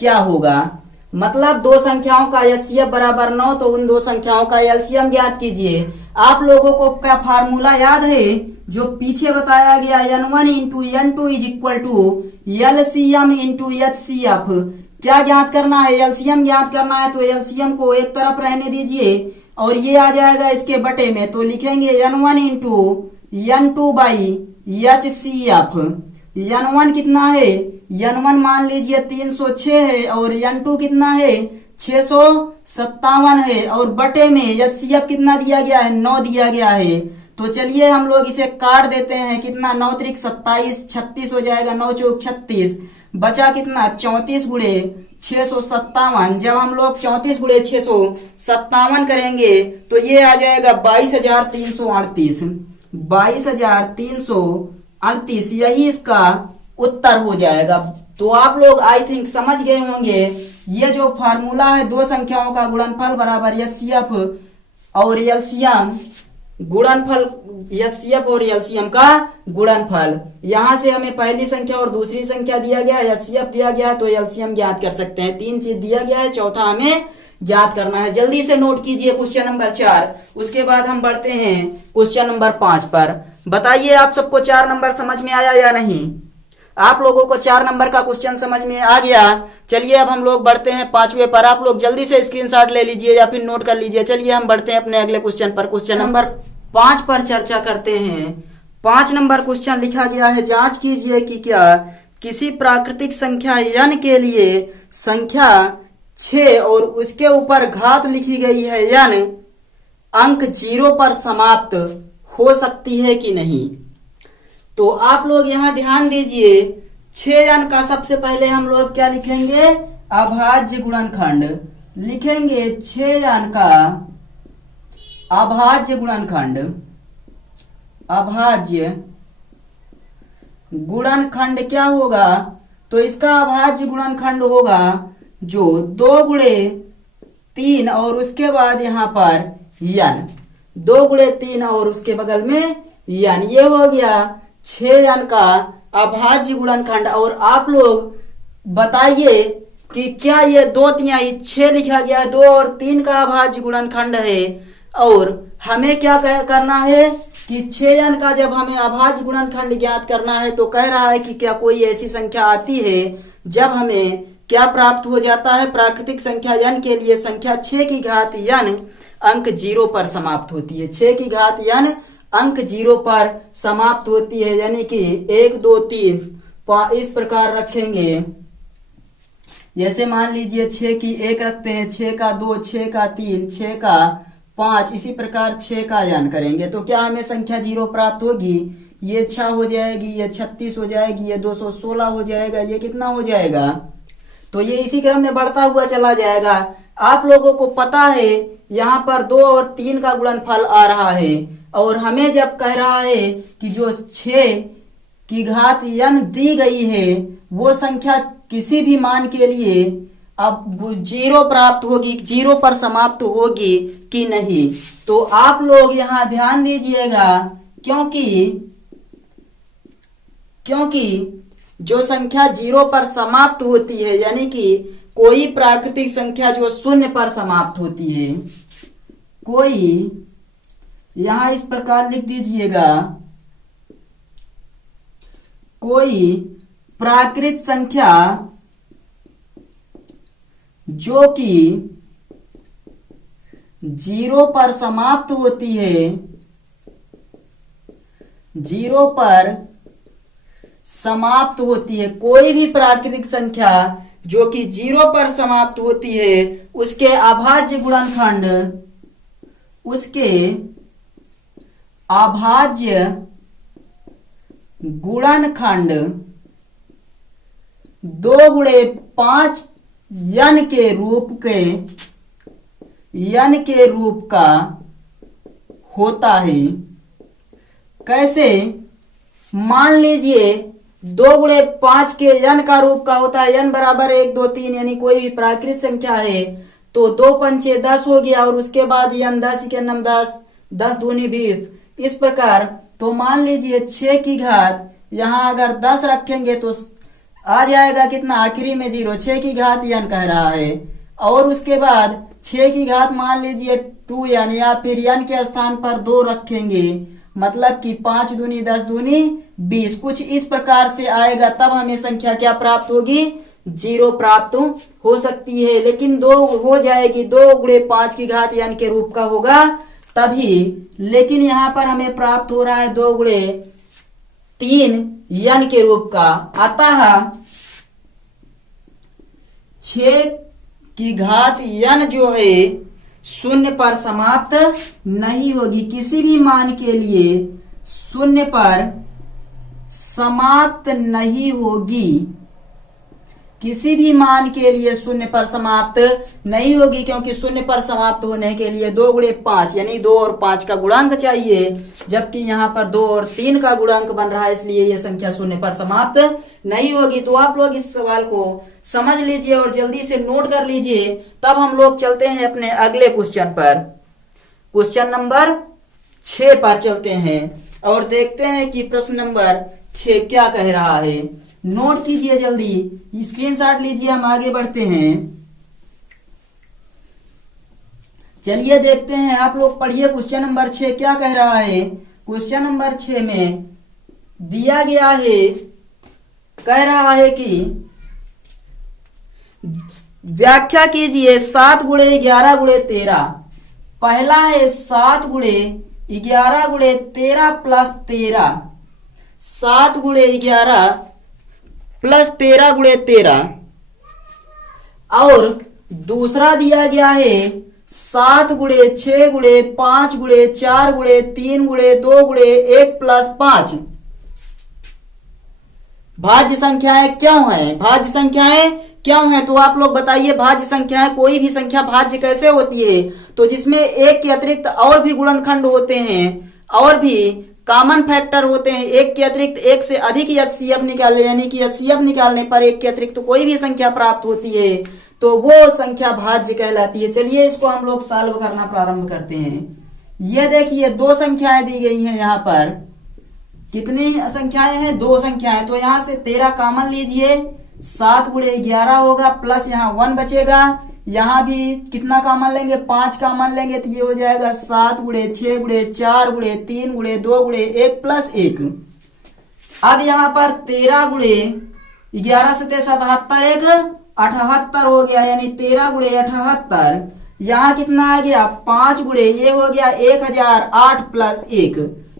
क्या होगा। मतलब 2 संख्याओं का एचसीएफ बराबर 9, तो उन 2 संख्याओं का एलसीएम ज्ञात कीजिए। आप लोगों को क्या फार्मूला याद है जो पीछे बताया गया, n1 into n2 is equal to LCM into HCF. क्या ज्ञात करना है? एलसीएम ज्ञात करना है। तो एलसीएम को एक तरफ रहने दीजिए और ये आ जाएगा इसके बटे में। तो लिखेंगे n1 into n2 by HCF. n1 कितना है? n1 मान लीजिए 306 है और n2 कितना है? 657 है, और बटे में एचसीएफ कितना दिया गया है? 9 दिया गया है। तो चलिए हम लोग इसे काट देते हैं। कितना? 9 त्रिक 27, 36 हो जाएगा, 9 चौक 36, बचा कितना? 34 गुणे 657। जब हम लोग 34 गुणे 657 करेंगे तो ये आ जाएगा 22,338। 22,338 यही इसका उत्तर हो जाएगा। तो आप लोग आई थिंक समझ गए होंगे, ये जो फार्मूला है 2 संख्याओं का गुणनफल बराबर एचसीएफ और एलसीएम, गुणनफल एचसीएफ और एलसीएम का गुणनफल। यहां से हमें पहली संख्या और दूसरी संख्या दिया गया, एचसीएफ दिया गया, तो एलसीएम ज्ञात कर सकते हैं। 3 चीज दिया गया है, चौथा हमें ज्ञात करना है। जल्दी से नोट कीजिए क्वेश्चन नंबर 4। उसके बाद हम बढ़ते हैं क्वेश्चन नंबर 5 पर। बताइए आप सबको 4 नंबर समझ में आया या नहीं? आप लोगों को 4 नंबर का क्वेश्चन समझ में आ गया। चलिए अब हम लोग बढ़ते हैं 5वें पर। आप लोग जल्दी से स्क्रीनशॉट ले लीजिए या फिर नोट कर लीजिए। चलिए हम बढ़ते हैं अपने अगले क्वेश्चन पर। क्वेश्चन नंबर 5 पर चर्चा करते हैं। 5 नंबर क्वेश्चन लिखा गया है, जांच कीजिए कि क्या किसी प्राकृतिक संख्या n के लिए संख्या 6 और उसके ऊपर घात लिखी गई है n अंक 0 पर समाप्त हो सकती है कि नहीं। तो आप लोग यहाँ ध्यान दीजिए, 6n का सबसे पहले हम लोग क्या लिखेंगे? अभाज्य गुणनखंड लिखेंगे। 6n का अभाज्य गुणनखंड, अभाज्य गुणनखंड क्या होगा? तो इसका अभाज्य गुणनखंड होगा जो 2 गुणे 3 और उसके बाद यहाँ पर n, 2 गुणे 3 और उसके बगल में n, ये हो गया 6n का अभाज्य गुणनखंड। और आप लोग बताइए कि क्या ये 2 6 लिखा गया, 2 और 3 का अभाज्य गुणनखंड है। और हमें क्या करना है कि 6n का जब हमें अभाज्य गुणनखंड ज्ञात करना है, तो कह रहा है कि क्या कोई ऐसी संख्या आती है जब हमें क्या प्राप्त हो जाता है? प्राकृतिक संख्या n के लिए संख्या 6 की घात n अंक 0 पर समाप्त होती है। 6 की घात n अंक 0 पर समाप्त होती है, यानी कि 1 2 3 इस प्रकार रखेंगे। जैसे मान लीजिए 6 की 1 रखते हैं, 6 का 2, 6 का 3, 6 का 5, इसी प्रकार 6 का n करेंगे तो क्या हमें संख्या 0 प्राप्त होगी? ये 6 हो जाएगी, ये 36 हो जाएगी, ये 216 हो जाएगा, ये कितना हो जाएगा? तो ये इसी क्रम में बढ़ता हुआ चला जाएगा। आप लोगों को पता है यहाँ पर 2 और 3 का गुणनफल आ रहा है, और हमें जब कह रहा है कि जो 6 की घात n दी गई है वो संख्या किसी भी मान के लिए अब 0 प्राप्त होगी, 0 पर समाप्त होगी कि नहीं। तो आप लोग यहाँ ध्यान दीजिएगा, क्योंकि जो संख्या 0 पर समाप्त होती है, यानी कि कोई प्राकृतिक संख्या जो 0 पर समाप्त होती है, कोई, यहां इस प्रकार लिख दीजिएगा, कोई प्राकृत संख्या जो कि 0 पर समाप्त होती है, 0 पर समाप्त होती है, कोई भी प्राकृतिक संख्या जो कि 0 पर समाप्त होती है, उसके अभाज्य गुणनखंड, उसके अभाज्य गुणनखंड 2 × 5 n के रूप का होता है। कैसे? मान लीजिए 2 × 5 के n का रूप का होता है, n बराबर 1 2 3, यानी कोई भी प्राकृत संख्या है तो 2 पंचे 10 हो गया, और उसके बाद n 10 के नम 10, 10 दूनी 20, इस प्रकार। तो मान लीजिए 6 की घात, यहां अगर 10 रखेंगे तो आ जाएगा कितना, आखिरी में 0, 6 की घात n कह रहा है, और उसके बाद 6 की घात मान लीजिए 2n, या फिर n के स्थान पर 2 रखेंगे, मतलब कि 5 दूनी 10 दूनी 20, कुछ इस प्रकार से आएगा। तब हमें संख्या क्या प्राप्त होगी, 0 प्राप्त हो सकती है। लेकिन 2 हो जाएगी, 2 × 5 की घात n के रूप का होगा तभी। लेकिन यहाँ पर हमें प्राप्त हो रहा है 2 × 3 n के रूप का। अतः 6 की घात n जो है 0 पर समाप्त नहीं होगी, किसी भी मान के लिए 0 पर समाप्त नहीं होगी, किसी भी मान के लिए 0 पर समाप्त नहीं होगी, क्योंकि 0 पर समाप्त होने के लिए 2 × 5 यानी 2 और 5 का गुणांक चाहिए, जबकि यहाँ पर 2 और 3 का गुणांक बन रहा है, इसलिए यह संख्या 0 पर समाप्त नहीं होगी। तो आप लोग इस सवाल को समझ लीजिए और जल्दी से नोट कर लीजिए। तब हम लोग चलते हैं अपने अगले क्वेश्चन पर, क्वेश्चन नंबर 6 पर चलते हैं और देखते हैं कि प्रश्न नंबर 6 क्या कह रहा है। नोट कीजिए जल्दी, स्क्रीनशॉट लीजिए, हम आगे बढ़ते हैं। चलिए देखते हैं, आप लोग पढ़िए क्वेश्चन नंबर 6 क्या कह रहा है। क्वेश्चन नंबर 6 में दिया गया है, कह रहा है कि व्याख्या कीजिए 7 × 11 × 13। पहला है 7 × 11 × 13 प्लस 13, 7 × 11 प्लस 13 × 13, और दूसरा दिया गया है 7 × 6 × 5 × 4 × 3 × 2 × 1 प्लस 5। भाज्य संख्याएं क्यों हैं, भाज्य संख्याएं क्यों हैं? तो आप लोग बताइए, भाज्य संख्याएं, कोई भी संख्या भाज्य कैसे होती है? तो जिसमें एक के अतिरिक्त और भी गुणनखंड होते हैं, और भी कॉमन फैक्टर होते हैं, एक के अतिरिक्त एक से अधिक HCF निकाले, यानी कि HCF निकालने पर एक के अतिरिक्त तो कोई भी संख्या प्राप्त होती है, तो वो संख्या भाज्य कहलाती है। चलिए इसको हम लोग सॉल्व करना प्रारंभ करते हैं। ये देखिए 2 संख्याएं दी गई हैं, यहाँ पर कितनी संख्याएं हैं, 2 संख्याएं। तो यहाँ से 13 कॉमन लीजिए, 7 × 11 होगा, प्लस यहाँ 1 बचेगा, यहाँ भी कितना कॉमन लेंगे, 5 कॉमन लेंगे, तो ये हो जाएगा 7 × 6 × 4 × 3 × 2 × 1 प्लस 1। अब यहाँ पर 13 × 11 से 77, 1 78 हो गया, यानी 13 × 78। यहाँ कितना आ गया, 5 × ये हो गया 1008 प्लस 1,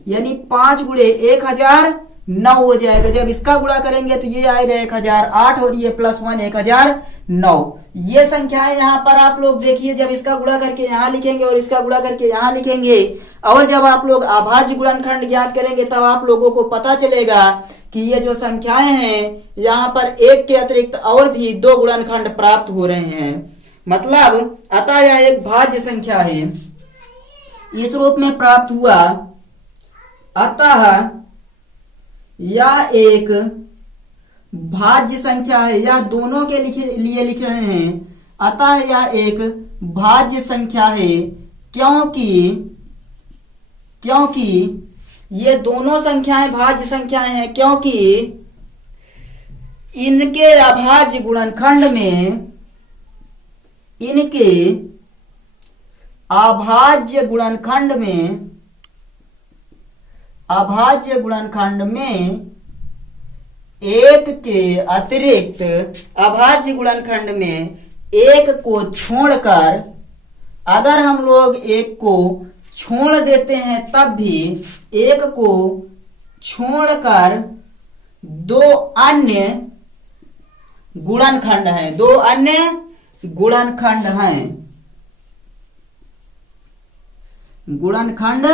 यानी 5 × 1009 हो जाएगा। जब इसका गुणा करेंगे तो ये आएगा 1008, और ये प्लस 1 1009। ये संख्याएं यहाँ पर आप लोग देखिए, जब इसका गुणा करके यहाँ लिखेंगे और इसका गुणा करके यहाँ लिखेंगे, और जब आप लोग अभाज्य गुणनखंड ज्ञात करेंगे, तब आप लोगों को पता चलेगा कि ये जो संख्याएं हैं, यहाँ पर एक के अतिरिक्त और भी 2 गुणनखंड प्राप्त हो रहे हैं, मतलब अतः यह एक भाज्य संख्या है, इस रूप में प्राप्त हुआ। अतः यह एक भाज्य संख्या है, यह दोनों के लिए लिख रहे हैं। अतः यह एक भाज्य संख्या है, क्योंकि ये दोनों संख्याएं भाज्य संख्याएं हैं, क्योंकि इनके अभाज्य गुणनखंड में, इनके अभाज्य गुणनखंड में एक के अतिरिक्त अभाज्य गुणनखंड में एक को छोड़कर, अगर हम लोग एक को छोड़ देते हैं तब भी एक को छोड़कर दो अन्य गुणनखंड हैं, दो अन्य गुणनखंड हैं, गुणनखंड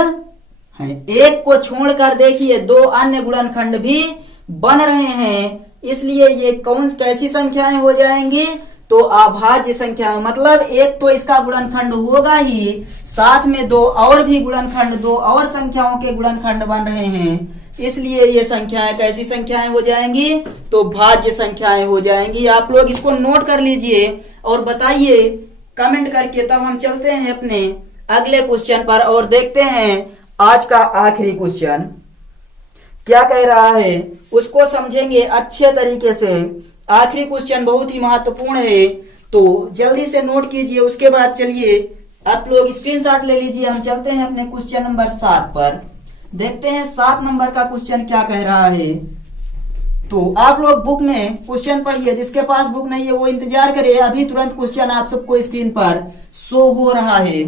है। एक को छोड़कर देखिए दो अन्य गुणनखंड भी बन रहे हैं, इसलिए ये कैसी संख्याएं हो जाएंगी, तो अभाज्य संख्या। मतलब एक तो इसका गुणनखंड होगा ही, साथ में दो और भी गुणनखंड, दो और संख्याओं के गुणनखंड बन रहे हैं, इसलिए ये संख्याएं कैसी संख्याएं हो जाएंगी, तो भाज्य संख्याएं हो जाएंगी। आप लोग इसको नोट कर लीजिए और बताइए कमेंट करके। तब हम चलते हैं अपने अगले क्वेश्चन पर और देखते हैं आज का आखिरी क्वेश्चन क्या कह रहा है, उसको समझेंगे अच्छे तरीके से। आखिरी क्वेश्चन बहुत ही महत्वपूर्ण है, तो जल्दी से नोट कीजिए। उसके बाद चलिए आप लोग स्क्रीनशॉट ले लीजिए। हम चलते हैं अपने क्वेश्चन नंबर 7 पर, देखते हैं 7 नंबर का क्वेश्चन क्या कह रहा है। तो आप लोग बुक में क्वेश्चन पढ़िए, जिसके पास बुक नहीं है वो इंतजार करे, अभी तुरंत क्वेश्चन आप सबको स्क्रीन पर शो हो रहा है।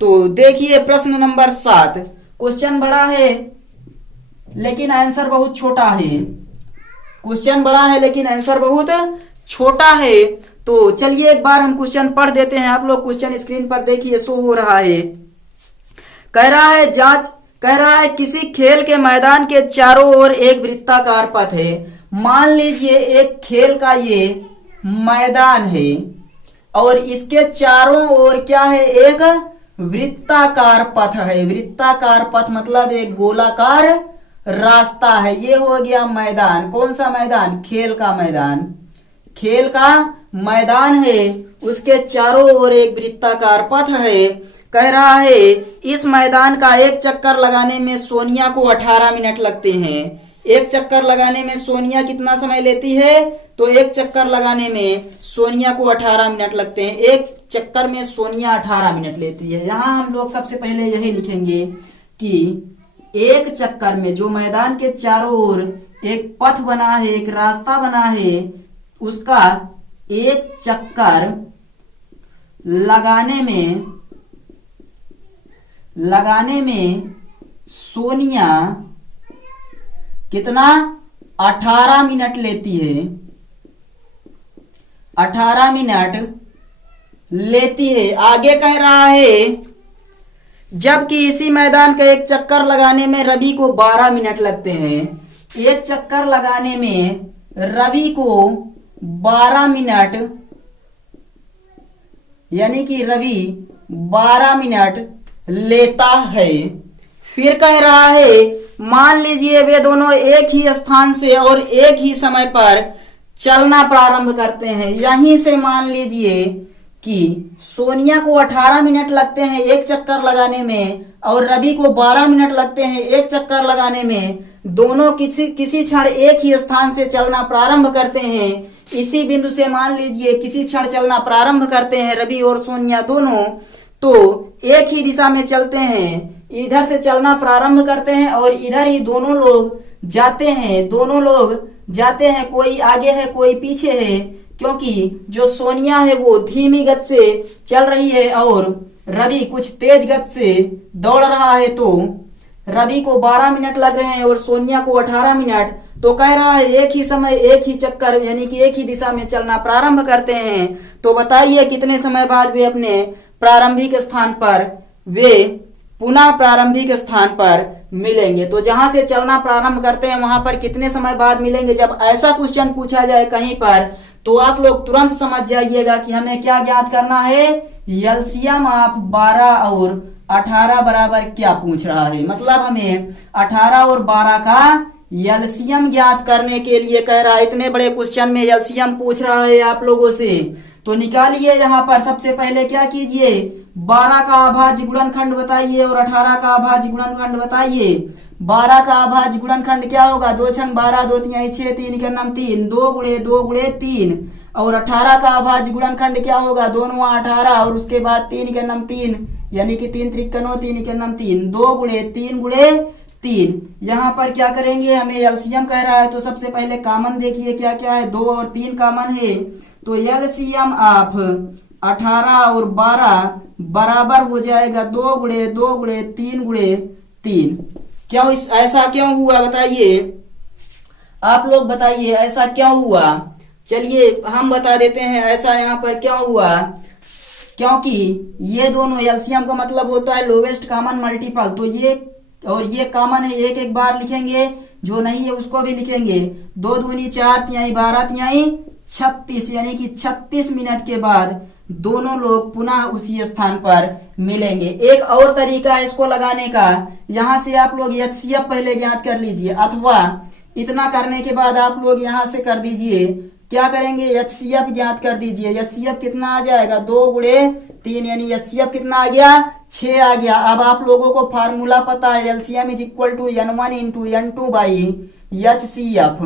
तो देखिए प्रश्न नंबर 7, क्वेश्चन बड़ा है लेकिन आंसर बहुत छोटा है। क्वेश्चन बड़ा है लेकिन आंसर बहुत छोटा है। तो चलिए एक बार हम क्वेश्चन पढ़ देते हैं। आप लोग क्वेश्चन स्क्रीन पर देखिए, शो हो रहा है। कह रहा है किसी खेल के मैदान के चारों ओर एक वृत्ताकार पथ है। मान लीजिए एक खेल का ये मैदान है और इसके चारों ओर क्या है, एक वृत्ताकार पथ है। वृत्ताकार पथ मतलब एक गोलाकार रास्ता है। ये हो गया मैदान। कौन सा मैदान? खेल का मैदान। खेल का मैदान है, उसके चारों ओर एक वृत्ताकार पथ है। कह रहा है इस मैदान का एक चक्कर लगाने में सोनिया को 18 मिनट लगते हैं। एक चक्कर लगाने में सोनिया कितना समय लेती है? तो एक चक्कर लगाने में सोनिया को 18 मिनट लगते हैं। एक चक्कर में सोनिया 18 मिनट लेती है। यहाँ हम लोग सबसे पहले यही लिखेंगे कि एक चक्कर में, जो मैदान के चारों ओर एक पथ बना है, एक रास्ता बना है, उसका एक चक्कर लगाने में सोनिया कितना? 18 मिनट लेती है। 18 मिनट लेती है। आगे कह रहा है जबकि इसी मैदान का एक चक्कर लगाने में रवि को 12 मिनट लगते हैं। एक चक्कर लगाने में रवि को 12 मिनट, यानी कि रवि 12 मिनट लेता है। फिर कह रहा है मान लीजिए वे दोनों एक ही स्थान से और एक ही समय पर चलना प्रारंभ करते हैं। यहीं से मान लीजिए कि सोनिया को 18 मिनट लगते हैं एक चक्कर लगाने में और रवि को 12 मिनट लगते हैं एक चक्कर लगाने में। दोनों किसी क्षण एक ही स्थान से चलना प्रारंभ करते हैं। इसी बिंदु से मान लीजिए किसी क्षण चलना प्रारंभ करते हैं रवि और सोनिया दोनों, तो एक ही दिशा में चलते हैं। इधर से चलना प्रारंभ करते हैं और इधर ही दोनों लोग जाते हैं। कोई आगे है कोई पीछे है, क्योंकि जो सोनिया है वो धीमी गति से चल रही है और रवि कुछ तेज गति से दौड़ रहा है। तो रवि को 12 मिनट लग रहे हैं और सोनिया को 18 मिनट। तो कह रहा है एक ही समय एक ही चक्कर, यानी कि एक ही दिशा में चलना प्रारंभ करते हैं। तो बताइए कितने समय बाद वे अपने प्रारंभिक स्थान पर, वे पुनः प्रारंभिक स्थान पर मिलेंगे। तो जहां से चलना प्रारंभ करते हैं वहां पर कितने समय बाद मिलेंगे। जब ऐसा क्वेश्चन पूछा जाए कहीं पर तो आप लोग तुरंत समझ जाइएगा कि हमें क्या ज्ञात करना है। एलसीएम ऑफ 12 और 18 बराबर क्या पूछ रहा है। मतलब हमें 18 और 12 का एलसीएम ज्ञात करने के लिए कह रहा है। इतने बड़े क्वेश्चन में एलसीएम पूछ रहा है आप लोगों से, तो निकालिए। यहाँ पर सबसे पहले क्या कीजिए, 12 का अभाज्य गुणनखंड बताइए और 18 का अभाज्य गुणनखंड बताइए। 12 का अभाज्य गुणनखंड क्या होगा? 2 छंग 12, 2 तिहाई 6, 3 के नाम 3, 2 गुणे 2 गुणे 3। और 18 का अभाज्य गुणनखंड क्या होगा? 2 9 18 और उसके बाद 3 के नाम 3, यानी कि 3 त्रिक 9, 3 के नाम 3, 2 गुणे 3 गुणे 3। यहाँ पर क्या करेंगे, हमें एलसीएम कह रहा है तो सबसे पहले कॉमन देखिए क्या क्या है, 2 और 3 कॉमन है तो एलसीएम ऑफ 18 और 12 बराबर हो जाएगा 2 गुणे 2 गुणे 3 गुणे 3। क्यों ऐसा क्यों हुआ बताइए, आप लोग बताइए ऐसा क्यों हुआ। चलिए हम बता देते हैं ऐसा यहाँ पर क्यों हुआ, क्योंकि ये दोनों एलसीएम का मतलब होता है लोवेस्ट कॉमन मल्टीपल, तो ये और ये कॉमन है, एक एक बार लिखेंगे, जो नहीं है उसको भी लिखेंगे। 2 दूनी 4 तिहाई 12 तिहाई 36, यानी कि 36 मिनट के बाद दोनों लोग पुनः उसी स्थान पर मिलेंगे। एक और तरीका है इसको लगाने का, यहाँ से आप लोग एचसीएफ पहले ज्ञात कर लीजिए, अथवा इतना करने के बाद आप लोग यहाँ से कर दीजिए, क्या करेंगे, एचसीएफ ज्ञात कर दीजिए। एचसीएफ कितना आ जाएगा, 2 गुणे 3, यानी एचसीएफ कितना आ गया, 6 आ गया। अब आप लोगों को फार्मूला पता है, LCM is equal to N1 into N2 by HCF,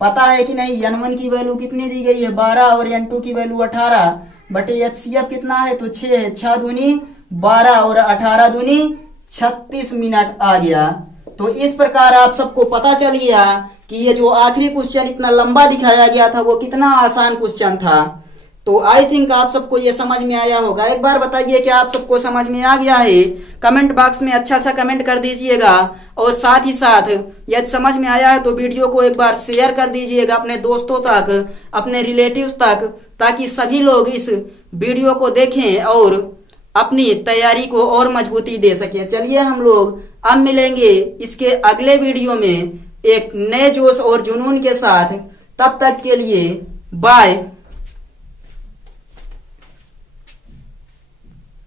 पता है कि नहीं। N1 की वैल्यू कितनी दी गई है, 12 और N2 की वैल्यू 18 बटे एचसीएफ कितना है तो 6 है, 6 दूनी 12 और 18 दूनी 36 मिनट आ गया। तो इस प्रकार आप सबको पता चल गया कि ये जो आखिरी क्वेश्चन इतना लंबा दिखाया गया था वो कितना आसान क्वेश्चन था। तो आई थिंक आप सबको ये समझ में आया होगा। एक बार बताइए कि आप सबको समझ में आ गया है, कमेंट बॉक्स में अच्छा सा कमेंट कर दीजिएगा, और साथ ही साथ यदि समझ में आया है तो वीडियो को एक बार शेयर कर दीजिएगा अपने दोस्तों तक, अपने रिलेटिव्स तक, ताकि सभी लोग इस वीडियो को देखें और अपनी तैयारी को और मजबूती दे सकें। चलिए हम लोग अब मिलेंगे इसके अगले वीडियो में एक नए जोश और जुनून के साथ, तब तक के लिए बाय।